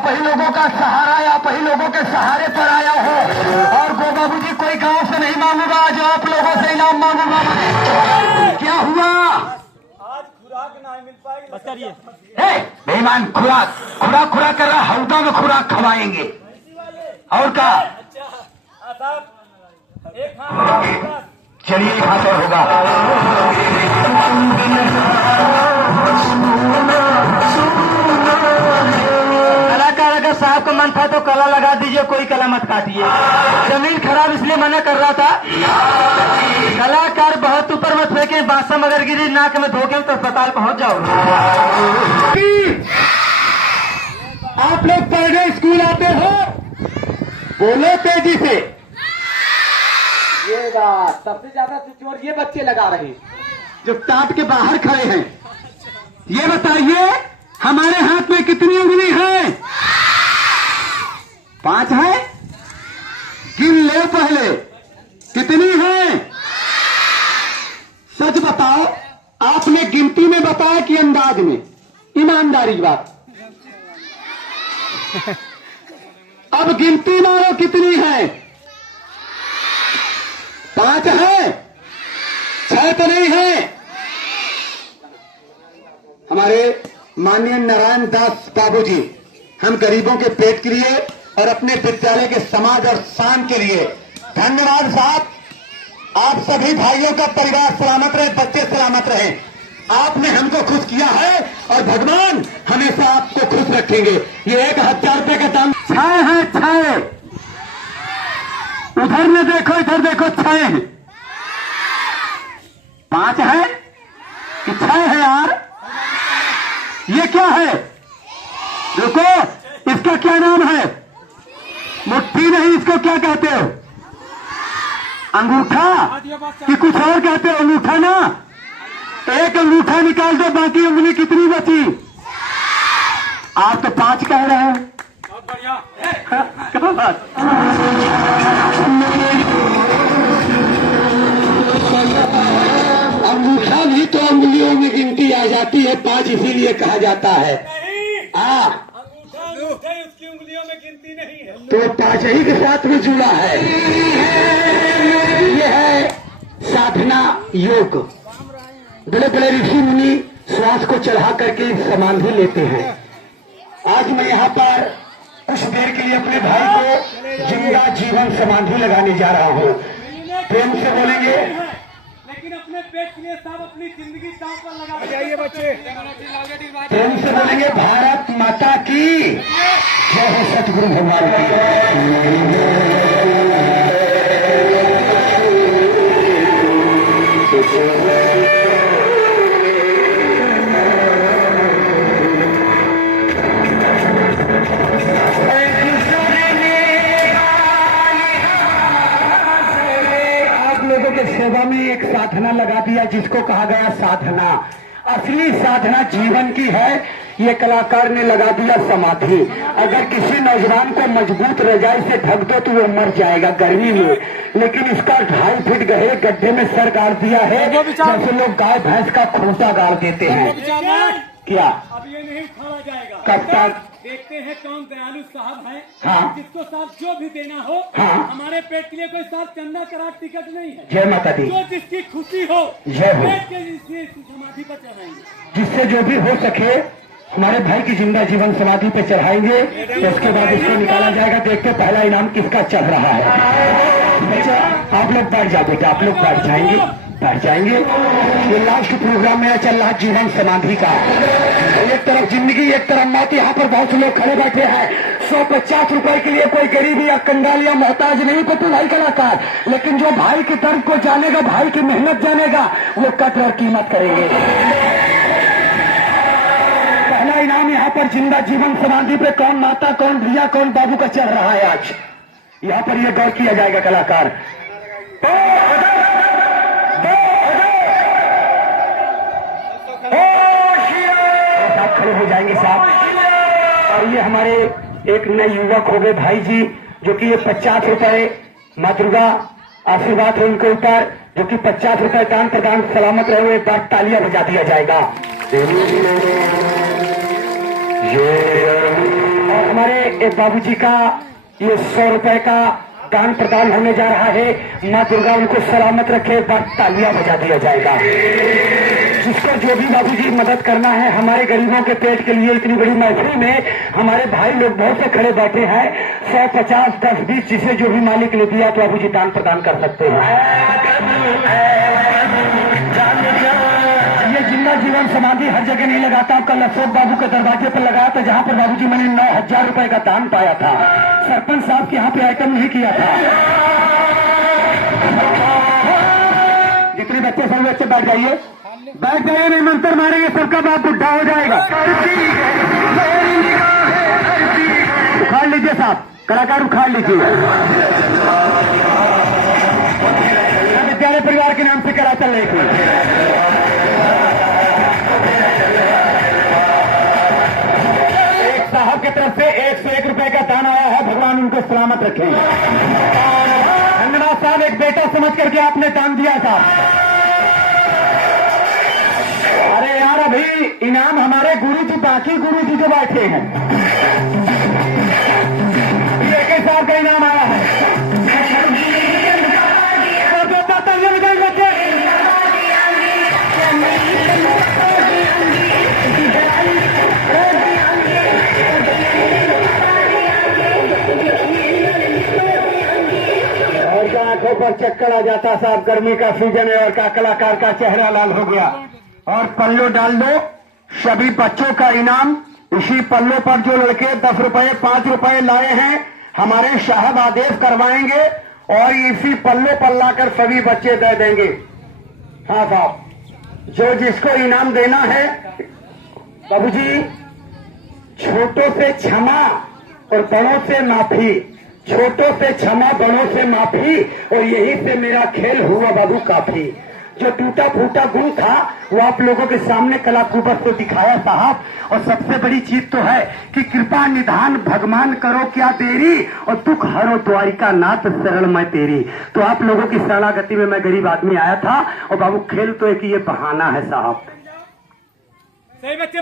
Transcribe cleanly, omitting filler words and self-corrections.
आप ही लोगों का सहारा है, आप ही लोगों के सहारे पर आया हो। और गो बाबू जी कोई गांव से नहीं मांगूंगा, जो आप लोगों से इनाम मांगूंगा। क्या हुआ? आज खुराक नहीं मिल पाएगी। बस करिए। बेईमान, खुराक खुराक खुराक कर रहा, हौदा में खुराक खवाएंगे और का। अच्छा एक हाथ, चलिए एक हाथ और होगा। कलाकार अगर साहब का मन था तो कला लगा दीजिए, कोई कला मत काटिए। जमीन खराब इसलिए मना कर रहा था। कलाकार बहुत ऊपर मत फेंके, बासम अगर गिरी नाक में धोखे तो अस्पताल पहुंच जाओ। आप लोग पढ़ने स्कूल आते हो? बोलो तेजी से। ये बात सबसे ज्यादा जोर ये बच्चे लगा रहे हैं जो टाट के बाहर खड़े हैं। ये बताइए हमारे हाथ में कितनी उंगली है? 5 है? गिन ले पहले, कितनी है? सच बताओ, आपने गिनती में बताया कि अंदाज में? ईमानदारी की बात। अब गिनती मारो कितनी है? 5 है? 6 तो नहीं है? हमारे माननीय नारायण दास बाबूजी हम गरीबों के पेट के लिए और अपने विद्यालय के समाज और शान के लिए धन्यवाद साहब। आप सभी भाइयों का परिवार सलामत रहे, बच्चे सलामत रहे। आपने हमको खुश किया है और भगवान हमेशा आपको खुश रखेंगे। ये 1000 रुपए का दाम 6 है। 6 उधर में देखो, इधर देखो, 6 है। 5 है कि 6 है यार? ये क्या है? रुको, इसका क्या नाम है? मुट्ठी नहीं, इसको क्या कहते हो? अंगूठा कि कुछ और कहते हो? अंगूठा ना। एक अंगूठा निकाल दो, बाकी उंगली कितनी बची? आप तो 5 कह रहे हैं। बहुत बढ़िया। क्या बात? अंगूठा भी तो उंगलियों में गिनती आ जाती है, 5 इसीलिए कहा जाता है। अंगूठा उसकी उंगलियों में गिनती नहीं है, तो 5 ही के साथ में जुड़ा है। ये है साधना योग। बड़े बड़े ऋषि मुनि श्वास को चढ़ा करके समाधि लेते हैं। आज मैं यहाँ पर कुछ देर के लिए अपने भाई को जिंदा जीवन समाधि लगाने जा रहा हूँ। प्रेम से बोलेंगे। लेकिन अपने पेट के लिए सब अपनी जिंदगी दांव पर लगा जाइए बच्चे। प्रेम से बोलेंगे भारत माता की जय हो, सतगुरु भगवान की। सेवा में एक साधना लगा दिया जिसको कहा गया साधना। असली साधना जीवन की है। ये कलाकार ने लगा दिया समाधि। अगर किसी नौजवान को मजबूत रजाई से ढक दो तो वो मर जाएगा गर्मी में, लेकिन इसका 2.5 फीट गहरे गड्ढे में सर गाड़ दिया है, जैसे लोग गाय भैंस का खूंटा गाड़ देते हैं। क्या अब ये नहीं उठाया जाएगा? कब तक? देखते हैं कौन दयालु साहब हैं। हाँ। जिसको साहब जो भी देना हो। हाँ। हमारे पेट के लिए कोई साहब चंदा करा टिकट नहीं है। जय माता दी। जो जिसकी खुशी हो जय हो। पेट के लिए समाधि पर चढ़ाएंगे। जिससे जो भी हो सके हमारे भाई की जिंदा जीवन समाधि पे चढ़ाएंगे। तो उसके बाद इसको निकाला जाएगा। देखते पहला इनाम किसका चढ़ रहा है। बच्चा आप लोग बैठ जाओ बेटा, आप लोग बैठ जाएंगे, बैठ जाएंगे। ये लास्ट प्रोग्राम मेरा चल रहा जीवन समाधि का। एक तरफ जिंदगी, एक तरफ मौत। यहाँ पर बहुत से लोग खड़े बैठे हैं। 150 रुपए के लिए कोई गरीब या कंगाल या मोहताज नहीं को तो भाई कलाकार, लेकिन जो भाई के दर्द को जानेगा, भाई की मेहनत जानेगा, वो कदर और कीमत करेंगे। पहला इनाम यहाँ पर जिंदा जीवन समाधि पे कौन माता, कौन भैया, कौन बाबू का चढ़ रहा है आज। यहाँ पर यह गौर किया जाएगा कलाकार। खड़े हो जाएंगे साहब। और ये हमारे एक नए युवक हो गए भाई जी, जो कि ये 50 रुपए माँ दुर्गा आशीर्वाद है उनके ऊपर, जो कि 50 रुपए दान प्रदान सलामत रहे हुए। एक बार तालियां बजा दिया जाएगा। और हमारे एक बाबूजी का ये 100 रुपए का दान प्रदान होने जा रहा है। माँ दुर्गा उनको सलामत रखे, एक बार तालियां बजा दिया जाएगा। जिसको जो भी बाबूजी मदद करना है, हमारे गरीबों के पेट के लिए इतनी बड़ी महफिल में हमारे भाई लोग बहुत से खड़े बैठे हैं। 100, 50, 10, 20 जिसे जो भी मालिक ने दिया तो बाबूजी दान प्रदान कर सकते हैं। ये जिंदा जीवन समाधि हर जगह नहीं लगाता। कल अशोक बाबू के दरवाजे पर लगाया था, जहाँ पर बाबूजी मैंने 9,000 रुपए का दान पाया था। सरपंच साहब के यहाँ पे आइटम नहीं किया था। जितने बच्चे सब बच्चे बैठ जाइए, बैठ जाइए, नहीं मंत्र मारेंगे सबका बाप बुढ़ा हो जाएगा। उखाड़ लीजिए साहब, कलाकार उखाड़ लीजिए। विद्यालय परिवार के नाम से करा चल रही थी। साहब की तरफ से 101 रुपए का दान आया है, भगवान उनको सलामत रखे। धन्यवाद साहब, एक बेटा समझ करके आपने दान दिया था। अरे यार, अभी इनाम हमारे गुरुजी, बाकी गुरुजी जो बैठे हैं, एक ही साहब का इनाम आया है। आंखों पर चक्कर आ जाता साहब, गर्मी का सीजन है और का कलाकार का चेहरा लाल हो गया। और पल्लो डाल दो, सभी बच्चों का इनाम इसी पल्लो पर। जो लड़के 10 रुपए 5 रुपए लाए हैं, हमारे साहब आदेश करवाएंगे और इसी पल्लो पर लाकर सभी बच्चे दे देंगे। हाँ साहब, जो जिसको इनाम देना है बाबूजी, छोटों से क्षमा और बड़ों से माफी, छोटों से क्षमा बड़ों से माफी, और यही से मेरा खेल हुआ बाबू काफी। जो टूटा फूटा गुण था वो आप लोगों के सामने कलाकुबर से दिखाया साहब। और सबसे बड़ी चीज तो है कि कृपा निधान भगवान करो क्या देरी, और दुख हरो द्वारिका नाथ शरण मैं तेरी। तो आप लोगों की शरणागति में मैं गरीब आदमी आया था। और बाबू खेल तो एक ये बहाना है साहब। सही बच्चे।